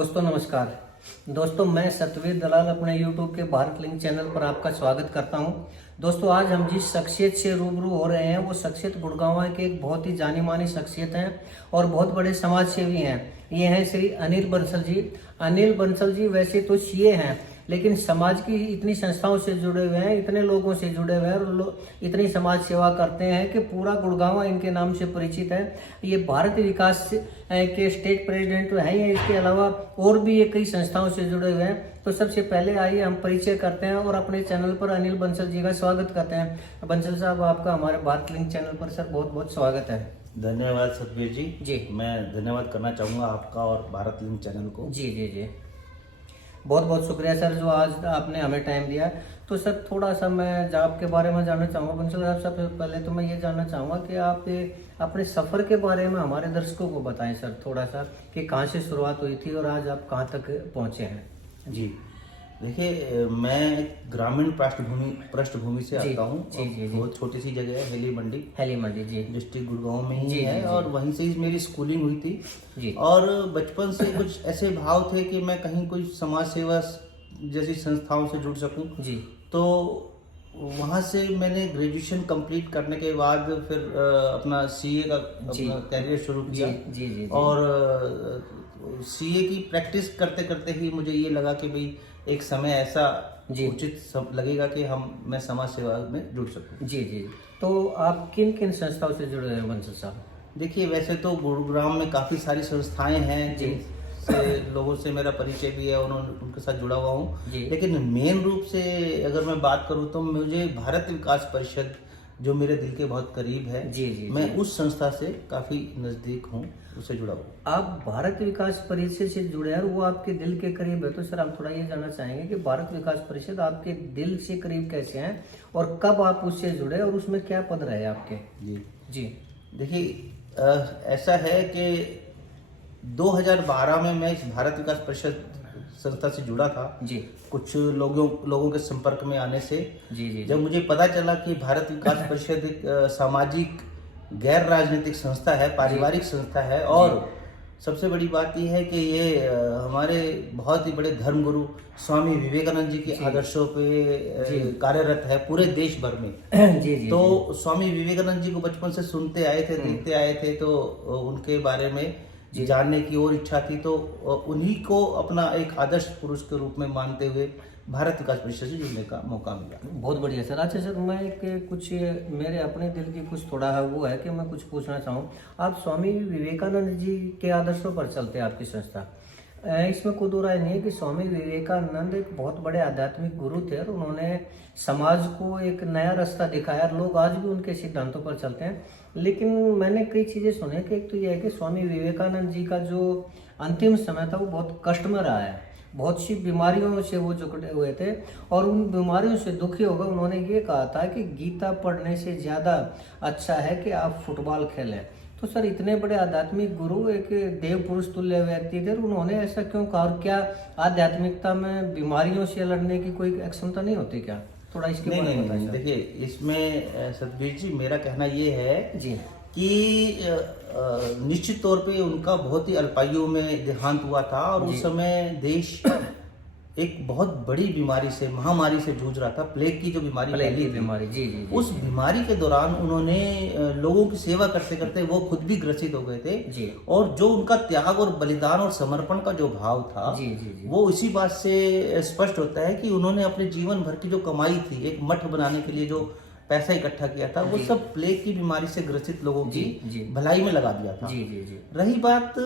दोस्तों नमस्कार। दोस्तों मैं सतवीर दलाल अपने YouTube के भारत लिंक चैनल पर आपका स्वागत करता हूं। दोस्तों आज हम जिस शख्सियत से रूबरू हो रहे हैं वो शख्सियत गुड़गांव के एक बहुत ही जानी मानी शख्सियत हैं और बहुत बड़े समाज सेवी हैं। ये हैं श्री अनिल बंसल जी। अनिल बंसल जी वैसे तो सीए हैं लेकिन समाज की इतनी संस्थाओं से जुड़े हुए हैं, इतने लोगों से जुड़े हुए हैं और इतनी समाज सेवा करते हैं कि पूरा गुड़गांव इनके नाम से परिचित है। ये भारत विकास के स्टेट प्रेसिडेंट हैं। इसके अलावा और भी ये कई संस्थाओं से जुड़े हुए हैं। तो सबसे पहले आइए हम परिचय करते हैं और अपने चैनल पर अनिल बंसल जी का स्वागत करते हैं। बंसल साहब आपका हमारे भारत लिंक चैनल पर सर बहुत बहुत स्वागत है। धन्यवाद सतवीर जी। जी मैं धन्यवाद करना चाहूँगा आपका और भारत लिंक चैनल को। जी जी जी बहुत बहुत शुक्रिया सर जो आज आपने हमें टाइम दिया। तो सर थोड़ा सा मैं आपके बारे में जानना चाहूँगा। बंसल साहब सबसे पहले तो मैं ये जानना चाहूँगा कि आप अपने सफ़र के बारे में हमारे दर्शकों को बताएं सर थोड़ा सा कि कहाँ से शुरुआत हुई थी और आज आप कहाँ तक पहुँचे हैं। जी देखिए, मैं ग्रामीण पृष्ठभूमि से आता हूँ। बहुत छोटी सी जगह है हेली मंडी जी डिस्ट्रिक्ट गुड़गांव में ही जी, है। जी, और वहीं से ही मेरी स्कूलिंग हुई थी जी। और बचपन से कुछ ऐसे भाव थे कि मैं कहीं कोई समाज सेवा जैसी संस्थाओं से जुड़ सकूं। जी तो वहाँ से मैंने ग्रेजुएशन कंप्लीट करने के बाद फिर अपना सीए का अपना कैरियर शुरू किया। जी और सीए की प्रैक्टिस करते करते ही मुझे ये लगा कि भाई एक समय ऐसा उचित लगेगा कि मैं समाज सेवा में जुड़ सकूं। जी जी। तो आप किन किन संस्थाओं से जुड़े हैं बंसल साहब? देखिए, वैसे तो गुरुग्राम में काफ़ी सारी संस्थाएं हैं जिनसे लोगों से मेरा परिचय भी है, उनके साथ जुड़ा हुआ हूँ। लेकिन मेन रूप से अगर मैं बात करूँ तो मुझे भारत विकास परिषद जो मेरे दिल के बहुत करीब है, मैं उस संस्था से काफ़ी नज़दीक हूँ, उससे जुड़ा हूँ। आप भारत विकास परिषद से जुड़े हैं और वो आपके दिल के करीब है। तो सर हम थोड़ा ये जानना चाहेंगे कि भारत विकास परिषद आपके दिल से करीब कैसे हैं और कब आप उससे जुड़े और उसमें क्या पद रहे आपके? जी देखिए, ऐसा है कि 2012 में मैं इस भारत विकास परिषद संस्था से जुड़ा था। कुछ लोगों के संपर्क में आने से जब मुझे पता चला कि भारत विकास परिषद एक सामाजिक गैर राजनीतिक संस्था है, पारिवारिक संस्था है और सबसे बड़ी बात यह है कि ये हमारे बहुत ही बड़े धर्मगुरु स्वामी विवेकानंद जी के आदर्शों पे कार्यरत है पूरे देश भर में। तो स्वामी विवेकानंद जी को बचपन से सुनते आए थे, देखते आए थे, तो उनके बारे में जानने की और इच्छा थी। तो उन्हीं को अपना एक आदर्श पुरुष के रूप में मानते हुए भारत विकास परिषद से जुड़ने का मौका मिला। बहुत बढ़िया सर। अच्छा सर, मैं कुछ मेरे अपने दिल की कुछ थोड़ा है वो है कि मैं कुछ पूछना चाहूँ। आप स्वामी विवेकानंद जी के आदर्शों पर चलते हैं आपकी संस्था, इसमें कोई दो राय नहीं है कि स्वामी विवेकानंद एक बहुत बड़े आध्यात्मिक गुरु थे और उन्होंने समाज को एक नया रास्ता दिखाया। लोग आज भी उनके सिद्धांतों पर चलते हैं। लेकिन मैंने कई चीज़ें सुनी कि एक तो यह है कि स्वामी विवेकानंद जी का जो अंतिम समय था वो बहुत कष्ट में रहा है। बहुत सी बीमारियों से वो जुड़े हुए थे और उन बीमारियों से दुखी होकर उन्होंने ये कहा था कि गीता पढ़ने से ज़्यादा अच्छा है कि आप फुटबॉल खेलें। तो सर इतने बड़े आध्यात्मिक गुरु एक देव पुरुष तुल्य व्यक्ति थे, उन्होंने ऐसा क्यों कहा? और क्या आध्यात्मिकता में बीमारियों से लड़ने की कोई क्षमता नहीं होती क्या? थोड़ा इसके बारे में बताइए। देखिए, इसमें सतवीर जी मेरा कहना ये है कि निश्चित तौर पे उनका बहुत ही अल्पायु में देहांत हुआ था और उस समय देश एक बहुत बड़ी बीमारी से, महामारी से जूझ रहा था। प्लेग की जो बीमारी फैली थी, उस बीमारी के दौरान उन्होंने लोगों की सेवा करते करते वो खुद भी ग्रसित हो गए थे। और जो उनका त्याग और बलिदान और समर्पण का जो भाव था वो इसी बात से स्पष्ट होता है कि उन्होंने अपने जीवन भर की जो कमाई थी, एक मठ बनाने के लिए जो पैसा इकट्ठा किया था, वो सब प्लेग की बीमारी से ग्रसित लोगों की भलाई में लगा दिया था। रही बात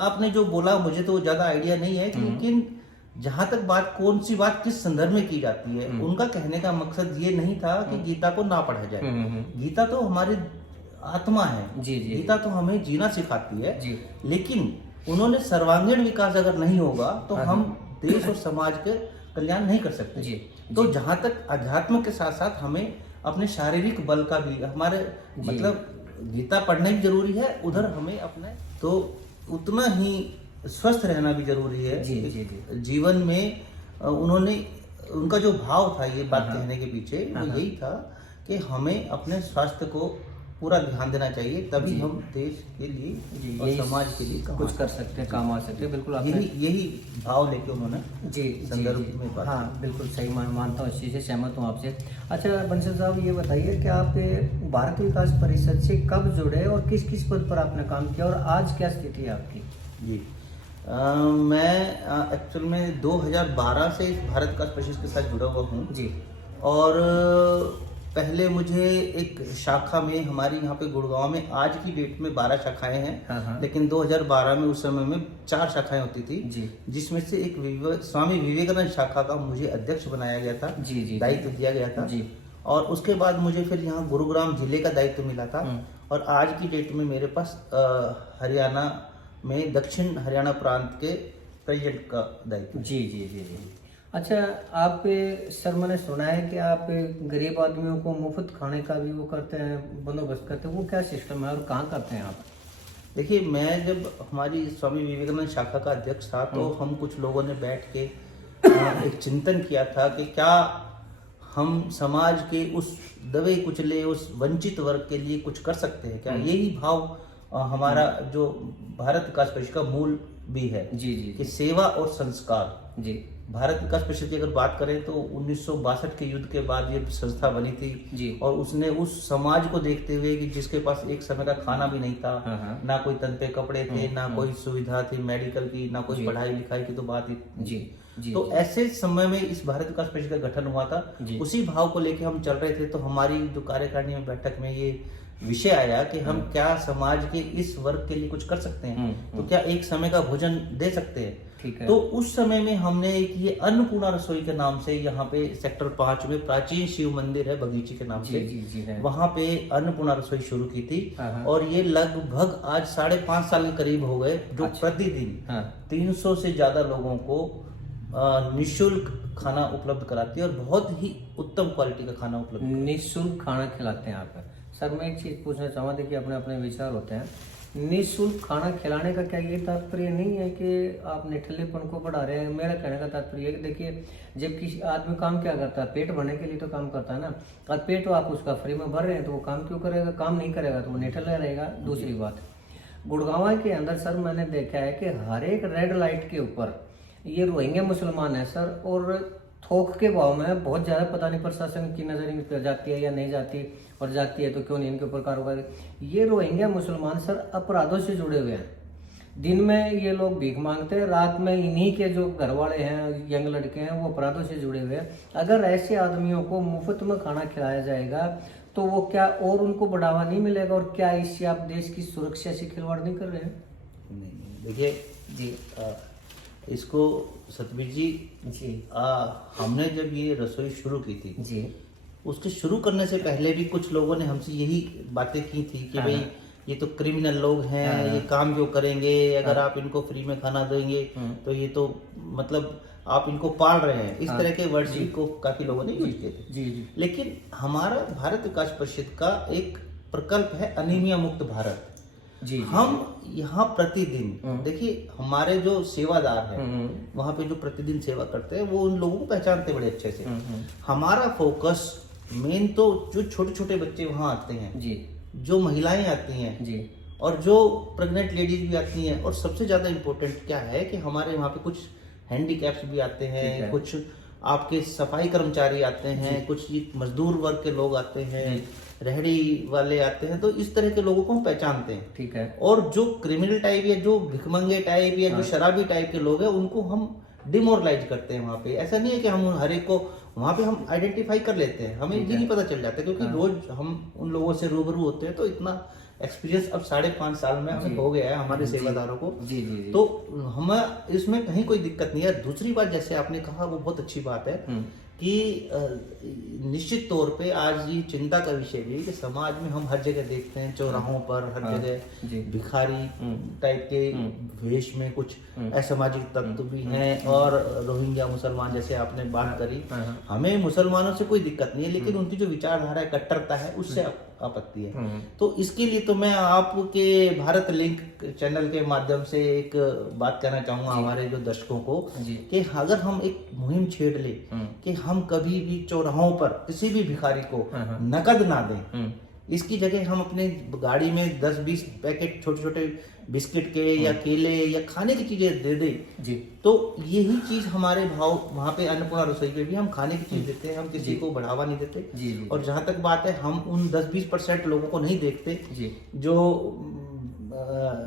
आपने जो बोला, मुझे तो ज्यादा आइडिया नहीं है, लेकिन जहां तक बात कौन सी बात किस संदर्भ में की जाती है, उनका कहने का मकसद ये नहीं था कि गीता को ना पढ़ा जाए। गीता तो हमारी आत्मा है, गीता तो हमें जीना सिखाती है। लेकिन उन्होंने सर्वांगीण विकास अगर नहीं होगा तो हम देश और समाज के कल्याण नहीं कर सकते। तो जहां तक अध्यात्म के साथ साथ हमें अपने शारीरिक बल का भी, हमारे मतलब गीता पढ़ना भी जरूरी है, उधर हमें अपने तो उतना ही स्वस्थ रहना भी जरूरी है। जीवन में उनका जो भाव था, ये बात कहने के पीछे वो यही था कि हमें अपने स्वास्थ्य को पूरा ध्यान देना चाहिए, तभी हम देश के लिए और यही समाज के लिए कुछ कर सकते हैं, काम आ सकते हैं। बिल्कुल आपने यही भाव लेके उन्होंने जी संदर्भ में बात हाँ बिल्कुल सही, मैं मानता हूँ, इस चीज़ से सहमत हूँ आपसे। अच्छा बंसल साहब ये बताइए कि आप भारत विकास परिषद से कब जुड़े और किस किस पद पर आपने काम किया और आज क्या स्थिति है आपकी? जी मैं एक्चुअल में 2012 से इस भारत विकास परिषद के साथ जुड़ा हुआ हूँ जी। और पहले मुझे एक शाखा में हमारी यहाँ पे गुड़गांव में आज की डेट में 12 शाखाएं हैं। हाँ। लेकिन 2012 में उस समय में 4 शाखाएं होती थी जी। जिसमें से एक स्वामी विवेकानंद शाखा का मुझे अध्यक्ष बनाया गया था, जी दायित्व दिया गया था जी। और उसके बाद मुझे फिर यहाँ गुरुग्राम जिले का दायित्व मिला था और आज की डेट में मेरे पास हरियाणा में दक्षिण हरियाणा प्रांत के प्रेसिडेंट का दायित्व। जी। अच्छा आप सर मैंने सुना है कि आप गरीब आदमियों को मुफ्त खाने का भी वो करते हैं, बंदोबस्त करते हैं, वो क्या सिस्टम है और कहाँ करते हैं आप? देखिए मैं जब हमारी स्वामी विवेकानंद शाखा का अध्यक्ष था तो हम कुछ लोगों ने बैठ के एक चिंतन किया था कि क्या हम समाज के उस दबे कुचले उस वंचित वर्ग के लिए कुछ कर सकते हैं क्या। यही भाव हमारा जो भारत विकास परिषद का मूल भी है जी कि सेवा और संस्कार। जी। भारत विकास परिषद की अगर बात करें तो 1962 के युद्ध के बाद ये संस्था बनी थी जी। और उसने उस समाज को देखते हुए कि जिसके पास एक समय का खाना भी नहीं था, हाँ। ना कोई तन पे कपड़े थे, ना कोई सुविधा थी मेडिकल की, ना कोई पढ़ाई लिखाई की तो बात ही जी। तो ऐसे समय में इस भारत विकास परिषद का गठन हुआ था। उसी भाव को लेके हम चल रहे थे तो हमारी जो कार्यकारिणी में बैठक में ये विषय आया कि हम क्या समाज के इस वर्ग के लिए कुछ कर सकते हैं, तो क्या एक समय का भोजन दे सकते हैं। ठीक है। तो उस समय में हमने एक ये अन्नपूर्णा रसोई के नाम से यहाँ पे सेक्टर 5 में प्राचीन शिव मंदिर है बगीची के नाम से, वहाँ पे अन्नपूर्णा रसोई शुरू की थी और ये लगभग आज 5.5 साल के करीब हो गए, जो प्रतिदिन 300 से ज्यादा लोगों को निःशुल्क खाना उपलब्ध कराती है और बहुत ही उत्तम क्वालिटी का खाना उपलब्ध निःशुल्क खाना खिलाते हैं आप। सर मैं एक चीज पूछना चाहूँगा, देखिए अपने अपने विचार होते हैं, निःशुल्क खाना खिलाने का क्या ये तात्पर्य नहीं है कि आप निठल्लेपन को बढ़ा रहे हैं? मेरा कहने का तात्पर्य है कि देखिए जब किसी आदमी काम क्या करता है, पेट भरने के लिए तो काम करता है ना, और पेट तो आप उसका फ्री में भर रहे हैं तो वो काम क्यों करेगा? काम नहीं करेगा तो वो निठल्ला रहेगा। दूसरी बात, गुड़गांव के अंदर सर मैंने देखा है कि हर एक रेड लाइट के ऊपर ये रोहिंग्या मुसलमान है सर, और थोक के भाव में बहुत ज़्यादा, पता नहीं प्रशासन की नज़र इन पर जाती है या नहीं जाती, और जाती है तो क्यों नहीं इनके ऊपर कार्रवाई। ये रोहिंग्या मुसलमान सर अपराधों से जुड़े हुए हैं। दिन में ये लोग भीख मांगते हैं, रात में इन्हीं के जो घर वाले हैं, यंग लड़के हैं, वो अपराधों से जुड़े हुए हैं। अगर ऐसे आदमियों को मुफ्त में खाना खिलाया जाएगा तो वो क्या और उनको बढ़ावा नहीं मिलेगा? और क्या इससे आप देश की सुरक्षा से खिलवाड़ नहीं कर रहे हैं? नहीं, देखिए जी इसको सतबीर जी हमने जब ये रसोई शुरू की थी जी, उसके शुरू करने से पहले भी कुछ लोगों ने हमसे यही बातें की थी कि भाई ये तो क्रिमिनल लोग हैं, ये काम क्यों करेंगे, अगर आप इनको फ्री में खाना देंगे तो ये तो मतलब आप इनको पाल रहे हैं, इस तरह के वर्ड्स को काफी लोगों ने यूज किए थे। जी। लेकिन हमारा भारत विकास परिषद का एक प्रकल्प है अनीमिया मुक्त भारत। जी। हम यहाँ प्रतिदिन देखिए हमारे जो सेवादार हैं वहाँ पे जो प्रतिदिन सेवा करते हैं वो उन लोगों को पहचानते बड़े अच्छे से। हमारा फोकस मेन तो जो छोटे छोटे बच्चे वहाँ आते हैं जी, जो महिलाएं आती हैं जी, और जो प्रेग्नेंट लेडीज भी आती हैं, और सबसे ज्यादा इम्पोर्टेंट क्या है कि हमारे वहाँ पे कुछ हैंडीकैप्स भी आते हैं, कुछ आपके सफाई कर्मचारी आते हैं, कुछ मजदूर वर्ग के लोग आते हैं, रेहड़ी वाले आते हैं, तो इस तरह के लोगों को हम पहचानते हैं। ठीक है। और जो क्रिमिनल टाइप या जो भिखमंगे टाइप या जो शराबी टाइप के लोग हैं उनको हम डिमोरलाइज करते हैं वहाँ पे। ऐसा नहीं है कि हम हर एक को वहाँ पे हम आइडेंटिफाई कर लेते हैं, हमें इजीली पता चल जाता है क्योंकि रोज हम उन लोगों से रूबरू होते हैं, तो इतना एक्सपीरियंस अब 5.5 साल में हमें हो गया है हमारे सेवादारों को। जी। तो हमें इसमें कहीं कोई दिक्कत नहीं है। दूसरी बात जैसे आपने कहा वो बहुत अच्छी बात है कि निश्चित तौर पे आज ये चिंता का विषय भी है कि समाज में हम हर जगह देखते हैं, चौराहों पर हर जगह भिखारी टाइप के वेश में कुछ असामाजिक तत्व भी हैं, और रोहिंग्या मुसलमान जैसे आपने बात करी, हमें मुसलमानों से कोई दिक्कत नहीं है, लेकिन उनकी जो विचारधारा है, कट्टरता है, उससे आपत्ति है। तो इसके लिए तो मैं आपके भारत लिंक चैनल के माध्यम से एक बात कहना चाहूंगा हमारे जो दर्शकों को कि अगर हम एक मुहिम छेड़ ले कि हम कभी भी चौराहों पर किसी भी भिखारी को नकद ना दें, इसकी जगह हम अपने गाड़ी में 10-20 पैकेट छोटे छोटे बिस्किट के या केले या खाने की चीजें दे दें जी, तो यही चीज हमारे भाव वहाँ पे अन्नपूर्णा रसोई पे भी हम खाने की चीज देते हैं, हम किसी को बढ़ावा नहीं देते। जी, जी, और जहाँ तक बात है, हम उन 10-20% लोगों को नहीं देखते जी, जो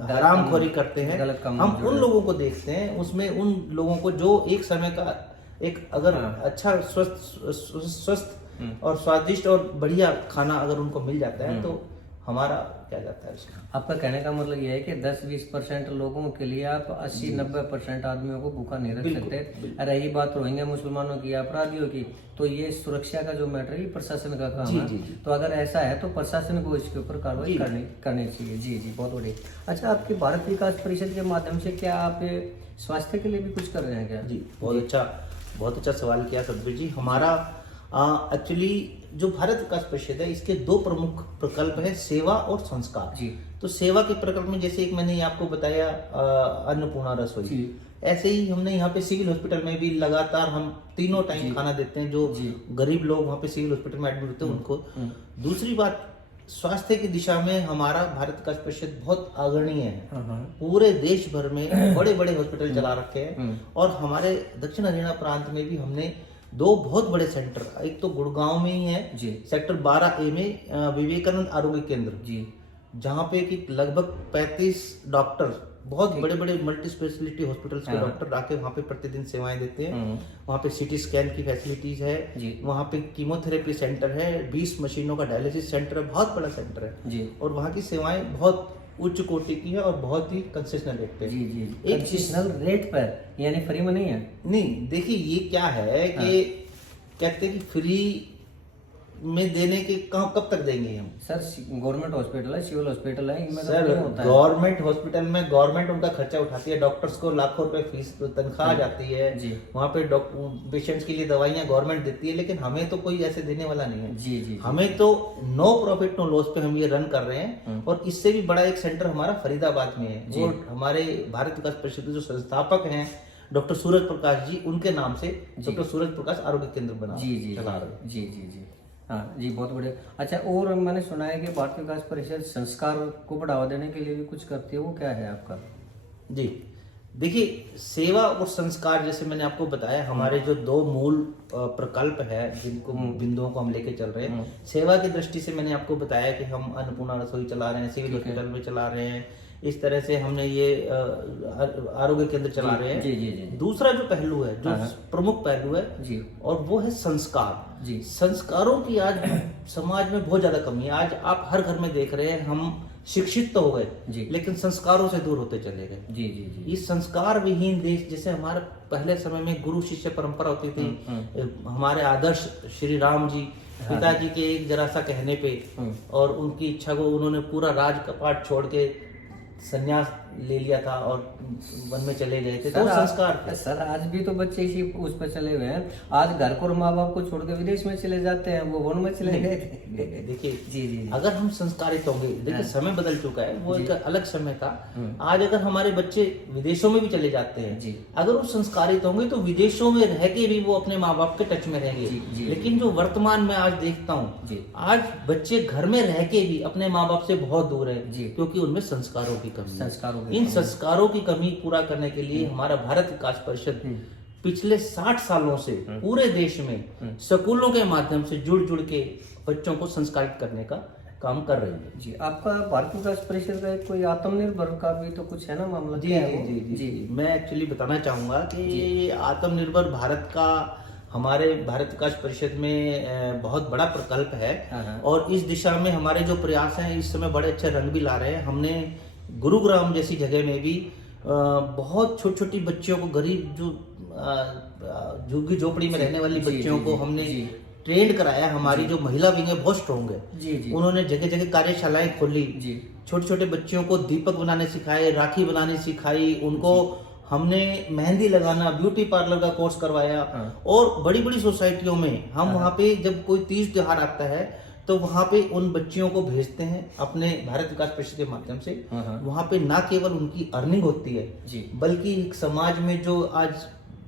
हरामखोरी करते हैं, गलत काम हम जो उन है। लोगों को देखते हैं, उसमें उन लोगों को जो एक समय का एक अगर अच्छा स्वस्थ और स्वादिष्ट और बढ़िया खाना अगर उनको मिल जाता है तो हमारा क्या जाता है उसका। आपका कहने का मतलब यह है कि 10-20% लोगों के लिए आप 80-90% आदमियों को भूखा नहीं रख सकते। रही बात रोहिंग्या मुसलमानों की, अपराधियों की, तो ये सुरक्षा का जो मैटर है ये प्रशासन का काम है। तो अगर ऐसा है तो प्रशासन को इसके ऊपर कार्रवाई करनी चाहिए। जी जी, बहुत बढ़िया। अच्छा, आपकी भारत विकास परिषद के माध्यम से क्या आप स्वास्थ्य के लिए भी कुछ कर रहे हैं क्या? जी, बहुत अच्छा सवाल किया सतबीर जी। हमारा एक्चुअली जो भारत विकास परिषद है, इसके दो प्रमुख प्रकल्प है, सेवा और संस्कार। जी, तो सेवा के प्रकल्प में जैसे एक मैंने आपको बताया अन्नपूर्णा रसोई, ऐसे ही हमने यहाँ पे सिविल हॉस्पिटल में भी लगातार हम तीनों टाइम खाना देते हैं जो गरीब लोग वहाँ पे सिविल हॉस्पिटल में एडमिट होते हैं उनको। दूसरी बात, स्वास्थ्य की दिशा में हमारा भारत विकास परिषद बहुत अग्रणीय है। पूरे देश भर में बड़े बड़े हॉस्पिटल चला रखे हैं और हमारे दक्षिण हरियाणा प्रांत में भी हमने दो बहुत बड़े सेंटर, एक तो गुड़गांव में ही है जी, सेक्टर 12A में विवेकानंद आरोग्य केंद्र जी, जहाँ पे कि लगभग 35 डॉक्टर, बहुत बड़े बड़े मल्टी स्पेशलिटी हॉस्पिटल्स के डॉक्टर आके वहाँ पे प्रतिदिन सेवाएं देते हैं। वहाँ पे सीटी स्कैन की फैसिलिटीज है, वहाँ पे कीमोथेरेपी सेंटर है, 20 मशीनों का डायलिसिस सेंटर है, बहुत बड़ा सेंटर है जी, और वहाँ की सेवाएं बहुत उच्च कोटि की है और बहुत ही कंसेशनल रेट पे। जी, जी, कंसेशनल रेट पर, यानी फ्री में नहीं है? नहीं, देखिए ये क्या है कि कहते हैं कि फ्री में देने के कब तक देंगे हम? सर, गवर्नमेंट हॉस्पिटल है, सिविल हॉस्पिटल है, इनमें सर गवर्नमेंट हॉस्पिटल में गवर्नमेंट उनका खर्चा उठाती है, डॉक्टर्स को लाखों रुपए फीस तनख्वाह जाती है, वहाँ पे पेशेंट्स के लिए दवाइयाँ गवर्नमेंट देती है, लेकिन हमें तो कोई ऐसे देने वाला नहीं है। जी, जी, हमें तो नो प्रॉफिट नो लॉस पे हम ये रन कर रहे हैं। और इससे भी बड़ा एक सेंटर हमारा फरीदाबाद में है, वो हमारे भारत विकास परिषद के जो संस्थापक हैं डॉक्टर सूरज प्रकाश जी, उनके नाम से डॉक्टर सूरज प्रकाश आरोग्य केंद्र बना चला रहे हैं। जी, जी, जी, हाँ जी, बहुत बढ़िया। अच्छा, और मैंने सुना है कि भारत विकास परिषद संस्कार को बढ़ावा देने के लिए भी कुछ करती है, वो क्या है आपका? जी, देखिए सेवा और संस्कार, जैसे मैंने आपको बताया, हमारे जो दो मूल प्रकल्प है जिनको बिंदुओं को हम लेके चल रहे हैं। सेवा की दृष्टि से मैंने आपको बताया कि हम अन्नपूर्णा रसोई चला रहे हैं, सिविल हॉस्पिटल में चला रहे हैं, इस तरह से हमने ये आरोग्य केंद्र चला रहे हैं। जी, जी, जी। दूसरा जो पहलू है, जो प्रमुख पहलू है जी, और वो है संस्कार। जी, संस्कारों की आज समाज में बहुत ज्यादा कमी है। आज आप हर घर में देख रहे हैं, हम शिक्षित तो हो गए लेकिन संस्कारों से दूर होते चले गए। जी, जी, जी, इस संस्कार विहीन देश, जैसे हमारे पहले समय में गुरु शिष्य परंपरा होती थी, हमारे आदर्श श्री राम जी पिताजी के एक जरा सा कहने पे और उनकी इच्छा को उन्होंने पूरा राज कपाट छोड़ के संन्यास ले लिया था और वन में चले गए थे, तो संस्कार थे। सर, आज भी तो बच्चे इसी उस पर चले हुए हैं। आज घर को और माँ बाप को छोड़ के विदेश में चले जाते हैं, वो वन में चले गए थे। देखिए जी, जी, अगर हम संस्कारित होंगे, देखिए समय बदल चुका है, वो एक अलग समय था। आज अगर हमारे बच्चे विदेशों में भी चले जाते हैं, अगर वो संस्कारित होंगे तो विदेशों में रह के भी वो अपने माँ बाप के टच में रहेंगे। लेकिन जो वर्तमान में आज देखता हूँ, आज बच्चे घर में रह के भी अपने माँ बाप से बहुत दूर है, क्योंकि उनमें संस्कारों की कमी है। इन संस्कारों की कमी पूरा करने के लिए हमारा भारत विकास परिषद पिछले 60 सालों से पूरे देश में स्कूलों के माध्यम से जुड़ के बच्चों को संस्कारित करने का काम कर रही है। जी, आपका भारत विकास परिषद का एक कोई आत्मनिर्भर का भी तो कुछ है ना मामला? जी, जी, जी, जी, मैं एक्चुअली बताना चाहूंगा कि आत्मनिर्भर भारत का हमारे भारत विकास परिषद में बहुत बड़ा प्रकल्प है और इस दिशा में हमारे जो प्रयास हैं इस समय बड़े अच्छे रंग भी ला रहे हैं। हमने गुरुग्राम जैसी जगह में भी बहुत छोटी छोटी बच्चियों को, गरीब झुग्गी झोपड़ी में रहने वाली बच्चियों को हमने ट्रेंड कराया। हमारी जो महिला विंग है बहुत स्ट्रॉन्ग है, उन्होंने जगह जगह कार्यशालाएं खोली, छोटे छोटे बच्चियों को दीपक बनाने सिखाए, राखी बनाने सिखाई, उनको हमने मेहंदी लगाना, ब्यूटी पार्लर का कोर्स करवाया। और बड़ी बड़ी सोसाइटियों में हम वहाँ पे जब कोई तीज त्योहार आता है तो वहाँ पे उन बच्चियों को भेजते हैं अपने भारत विकास परिषद के माध्यम से। वहाँ पे ना केवल उनकी अर्निंग होती है बल्कि समाज में जो आज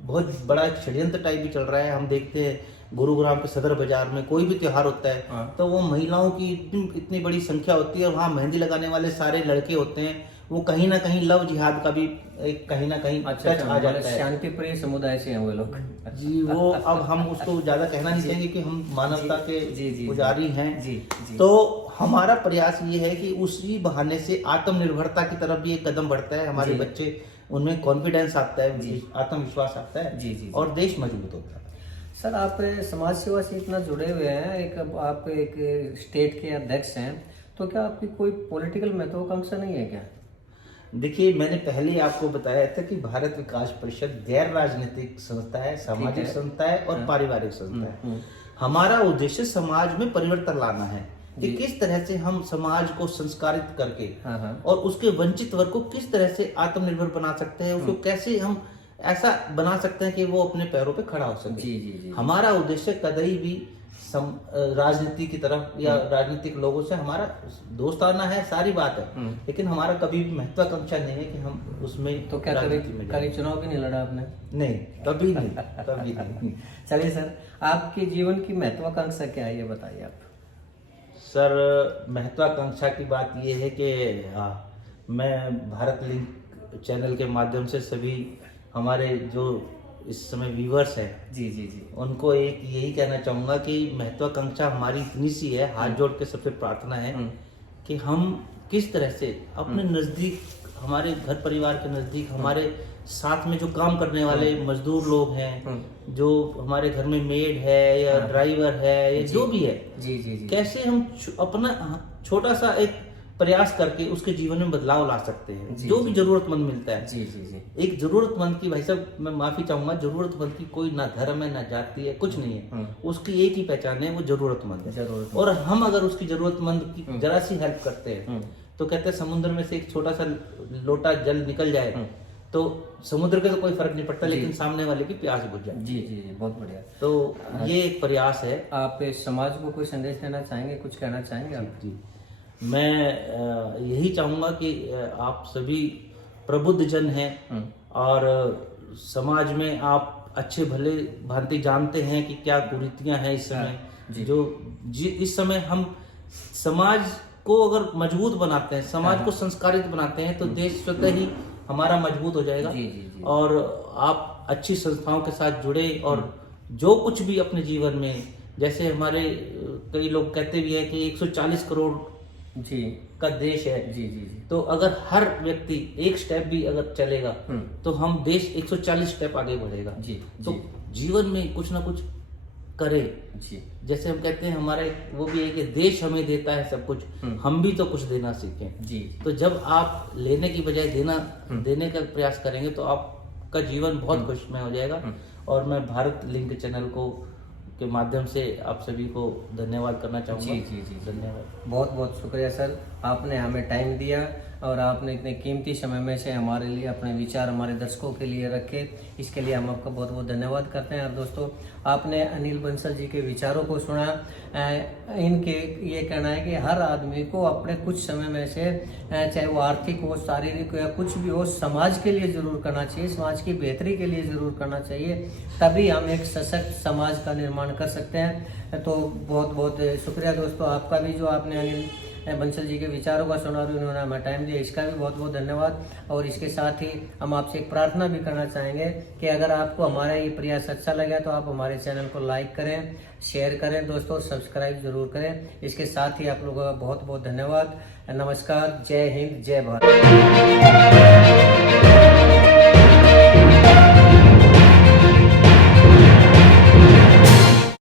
बहुत बड़ा षड्यंत्र टाइप भी चल रहा है, हम देखते हैं गुरुग्राम के सदर बाजार में कोई भी त्योहार होता है हाँ। तो वो महिलाओं की इतनी बड़ी संख्या होती है और वहाँ मेहंदी लगाने वाले सारे लड़के होते हैं, वो कहीं ना कहीं लव जिहाद का भी एक कहीं ना कहीं टच आ जाता है। शांति प्रिय समुदाय से हैं वो लोग। जी, वो अब हम उसको ज्यादा कहना नहीं चाहेंगे कि हम मानवता के पुजारी हैं। जी जी। तो हमारा प्रयास ये है कि उसी बहाने से आत्मनिर्भरता की तरफ भी एक कदम बढ़ता है, हमारे बच्चे उनमें कॉन्फिडेंस आता है, आत्मविश्वास आता है जी जी। और देश मजबूत होता है। सर आप समाज सेवा से इतना जुड़े हुए हैं, आप एक स्टेट के अध्यक्ष हैं, तो क्या आपकी कोई पॉलिटिकल महत्वाकांक्षा नहीं है क्या? देखिए, मैंने पहले आपको बताया था कि भारत विकास परिषद गैर राजनीतिक संस्था है, सामाजिक संस्था है और पारिवारिक संस्था है। हमारा उद्देश्य समाज में परिवर्तन लाना है कि किस तरह से हम समाज को संस्कारित करके और उसके वंचित वर्ग को किस तरह से आत्मनिर्भर बना सकते हैं, उसको कैसे हम ऐसा बना सकते हैं कि वो अपने पैरों पे खड़ा हो सके। जी जी जी। हमारा उद्देश्य कतई भी राजनीति की तरफ या राजनीतिक लोगों से हमारा दोस्ताना है, सारी बात है, लेकिन हमारा कभी भी महत्वाकांक्षा नहीं है कि हम उसमें। तो क्या कभी चुनाव भी नहीं लड़ा आपने? नहीं, कभी नहीं, कभी नहीं। चलिए सर, आपके जीवन की महत्वाकांक्षा क्या है ये बताइए आप। सर, महत्वाकांक्षा की बात ये है कि मैं भारत लिंक चैनल के माध्यम से सभी हमारे जो इस समय व्यूअर्स हैं, जी जी जी, उनको एक यही कहना चाहूँगा कि महत्वाकांक्षा हमारी इतनी सी है, हाथ जोड़ के सबसे प्रार्थना है कि हम किस तरह से अपने नज़दीक, हमारे घर परिवार के नज़दीक, हमारे साथ में जो काम करने वाले मजदूर लोग हैं, जो हमारे घर में मेड है या ड्राइवर है या जो भी है, जी जी जी, कैसे हम अपना छोटा सा एक प्रयास करके उसके जीवन में बदलाव ला सकते हैं। जो भी जरूरतमंद मिलता है, जी जी जी, एक जरूरतमंद की, भाई साहब मैं माफी चाहूंगा, जरूरतमंद की कोई ना धर्म है ना जाति है, कुछ नहीं है, उसकी एक ही पहचान है, वो जरूरतमंद है। और हम अगर उसकी जरूरतमंद की जरा सी हेल्प करते हैं तो कहते हैं समुद्र में से एक छोटा सा लोटा जल निकल जाए तो समुद्र के तो कोई फर्क नहीं पड़ता, लेकिन सामने वाले की प्यास बुझ जाए। जी जी जी, बहुत बढ़िया। तो ये एक प्रयास है। आप समाज को कोई संदेश देना चाहेंगे, कुछ कहना चाहेंगे आप? जी, मैं यही चाहूँगा कि आप सभी प्रबुद्ध जन हैं और समाज में आप अच्छे भले भांति जानते हैं कि क्या कुरीतियाँ हैं इस समय। इस समय हम समाज को अगर मजबूत बनाते हैं, समाज को संस्कारित बनाते हैं तो देश स्वतः ही हमारा मजबूत हो जाएगा। और आप अच्छी संस्थाओं के साथ जुड़े और जो कुछ भी अपने जीवन में, जैसे हमारे कई लोग कहते भी हैं कि 140 करोड़ जी का देश है, जी जी जी, तो अगर हर व्यक्ति एक स्टेप भी अगर चलेगा तो हम देश 140 स्टेप आगे बढ़ेगा। जी, तो जीवन में कुछ ना कुछ करे। जी, जैसे हम कहते हैं हमारा वो भी है कि देश हमें देता है सब कुछ, हम भी तो कुछ देना सीखें। जी, तो जब आप लेने की बजाय देने का प्रयास करेंगे तो आपका जीवन बहुत खुशमय हो जाएगा। और मैं भारत लिंक चैनल के माध्यम से आप सभी को धन्यवाद करना चाहूँगा। जी जी जी, धन्यवाद, बहुत बहुत शुक्रिया सर, आपने हमें टाइम दिया और आपने इतने कीमती समय में से हमारे लिए अपने विचार हमारे दर्शकों के लिए रखे, इसके लिए हम आपका बहुत बहुत धन्यवाद करते हैं। और दोस्तों, आपने अनिल बंसल जी के विचारों को सुना। इनके ये कहना है कि हर आदमी को अपने कुछ समय में से, चाहे वो आर्थिक हो, शारीरिक हो या कुछ भी हो, समाज के लिए ज़रूर करना चाहिए, समाज की बेहतरी के लिए ज़रूर करना चाहिए, तभी हम एक सशक्त समाज का निर्माण कर सकते हैं। तो बहुत बहुत शुक्रिया दोस्तों, आपका भी, जो आपने अनिल बंसल जी के विचारों का सुना और उन्होंने हमें टाइम दिया, इसका भी बहुत बहुत धन्यवाद। और इसके साथ ही हम आपसे एक प्रार्थना भी करना चाहेंगे कि अगर आपको हमारा ये प्रयास अच्छा लगा तो आप हमारे चैनल को लाइक करें, शेयर करें दोस्तों, सब्सक्राइब जरूर करें। इसके साथ ही आप लोगों का बहुत बहुत धन्यवाद। नमस्कार, जय हिंद, जय भारत।